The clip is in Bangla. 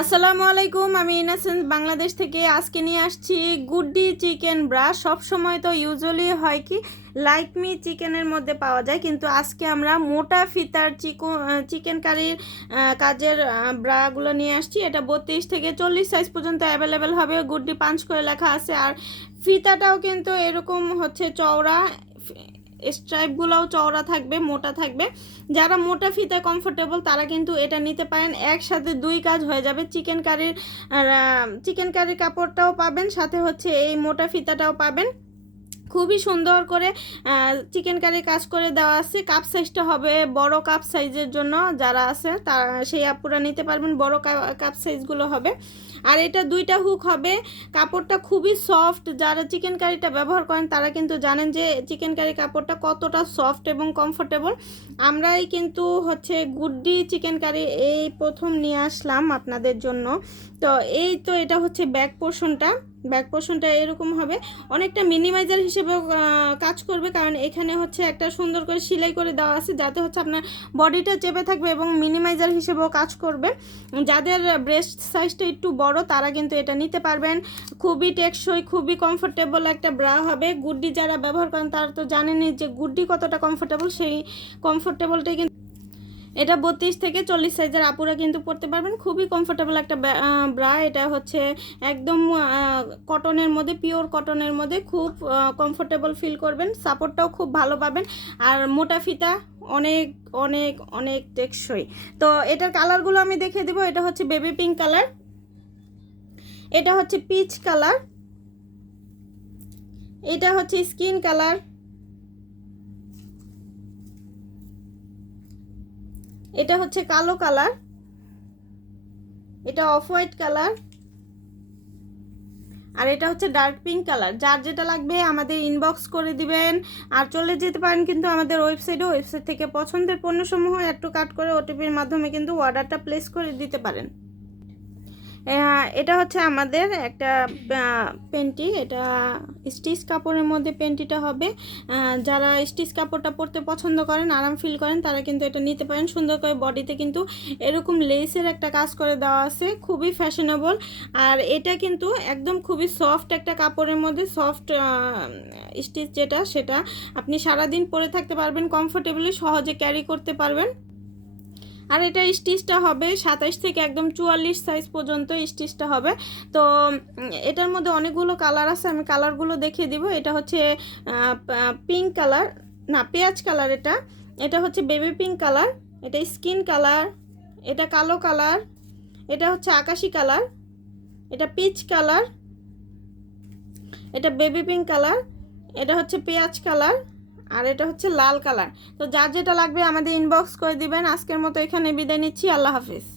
আসসালামু আলাইকুম, আমি ইনাসেন্স বাংলাদেশ থেকে আজকে নিয়ে আসছি গুড্ডি চিকেন ব্রা সব সময় তো ইউজুয়ালি হয় কি, লাইক মি চিকেনের মধ্যে পাওয়া যায়, কিন্তু আজকে আমরা মোটা ফিতার চিকো চিকেন কারির কাজের ব্রাগুলো নিয়ে আসছি। এটা বত্রিশ থেকে চল্লিশ সাইজ পর্যন্ত অ্যাভেলেবেল হবে। গুড্ডি পাঞ্চ করে লেখা আছে। আর ফিতাটাও কিন্তু এরকম হচ্ছে চওড়া স্ট্রাইপগুলোও চওড়া থাকবে, মোটা থাকবে। যারা মোটা ফিতে কমফোর্টেবল তারা কিন্তু এটা নিতে পারেন। একসাথে দুই কাজ হয়ে যাবে। চিকেন কারির চিকেন কারির কাপড়টাও পাবেন, সাথে হচ্ছে এই মোটা ফিতাটাও পাবেন। খুবই সুন্দর করে চিকেন কারি কাজ করে দেওয়া আছে। কাপ সাইজটা হবে বড় কাপ সাইজের জন্য যারা আছে, তারা সেই আপুরা নিতে পারবেন, বড় কাপ সাইজগুলো হবে। আর এটা দুইটা হুক হবে। কাপড়টা খুবই সফট যারা চিকেন কারিটা ব্যবহার করেন, তারা কিন্তু জানেন যে চিকেন কারি কাপড়টা কতটা সফট এবং কমফোর্টেবল আমরাই কিন্তু হচ্ছে গুড্ডি চিকেন কারি এই প্রথম নিয়ে আসলাম আপনাদের জন্য। তো এই তো এটা হচ্ছে ব্যাক পোর্শনটা ব্যাক পোর্শনটা এরকম হবে। অনেকটা মিনিমাইজার হিসেবেও আহ, কাজ করবে কারণ এখানে হচ্ছে একটা সুন্দর করে সেলাই করে দেওয়া আছে যাতে হচ্ছে আপনার বডিটা চেপে থাকবে এবং মিনিমাইজার হিসেবেও কাজ করবে। যাদের ব্রেস্ট সাইজটা একটু বড় তারা কিন্তু এটা নিতে পারবেন। খুবই টেকসই খুবই কমফোর্টেবল একটা ব্রা হবে। গুড্ডি যারা ব্যবহার করেন তারা তো জানেনই যে গুড্ডি কতটা কমফোর্টেবল সেই কমফোর্টেবলটাই কিন্তু এটা বত্রিশ থেকে চল্লিশ সাইজের আপুরা কিন্তু পরতে পারবেন। খুবই কমফোর্টেবল একটা ব্রা। এটা হচ্ছে একদম কটনের মধ্যে পিওর কটনের মধ্যে খুব কমফোর্টেবল ফিল করবেন। সাপোর্টটাও খুব ভালো পাবেন। আর মোটা ফিতা অনেক অনেক অনেক টেকসই। তো এটার কালারগুলো আমি দেখে দেবো। এটা হচ্ছে বেবি পিঙ্ক কালার এটা হচ্ছে পিচ কালার এটা হচ্ছে স্কিন কালার এটা হচ্ছে কালো কালার। এটা অফ হোয়াইট কালার। আর এটা হচ্ছে ডার্ক পিঙ্ক কালার। যার যেটা লাগবে আমাদের ইনবক্স করে দিবেন। আর চলে যেতে পারেন কিন্তু আমাদের ওয়েবসাইটে ওয়েবসাইট থেকে পছন্দের পণ্যসমূহ একটু কাট করে ওটিপির মাধ্যমে কিন্তু অর্ডারটা প্লেস করে দিতে পারেন। এটা হচ্ছে আমাদের একটা পেন্টি। এটা স্টিচ কাপড়ের মধ্যে পেন্টিটা হবে। যারা স্টিচ কাপড়টা পরতে পছন্দ করেন, আরাম ফিল করেন, তারা কিন্তু এটা নিতে পারেন। সুন্দর করে বডিতে কিন্তু এরকম লেসের একটা কাজ করে দেওয়া আছে, খুবই ফ্যাশনেবল আর এটা কিন্তু একদম খুবই সফট একটা কাপড়ের মধ্যে সফট স্টিচ যেটা, সেটা আপনি সারাদিন পরে থাকতে পারবেন কমফোর্টেবলি সহজে ক্যারি করতে পারবেন। আর এটা স্টিচটা হবে সাতাইশ থেকে একদম চুয়াল্লিশ সাইজ পর্যন্ত স্টিচটা হবে। তো এটার মধ্যে অনেকগুলো কালার আছে, আমি কালারগুলো দেখিয়ে দিব। এটা হচ্ছে পিঙ্ক কালার না, পেঁয়াজ কালার এটা। এটা হচ্ছে বেবি পিঙ্ক কালার এটা স্কিন কালার এটা কালো কালার এটা হচ্ছে আকাশি কালার এটা পিচ কালার এটা বেবি পিঙ্ক কালার এটা হচ্ছে পেঁয়াজ কালার আর এটা হচ্ছে লাল কালার। তো যার যেটা লাগবে আমাদের ইনবক্স করে দিবেন। আজকের মতো এখানে বিদায় নিচ্ছি। আল্লাহ হাফিজ।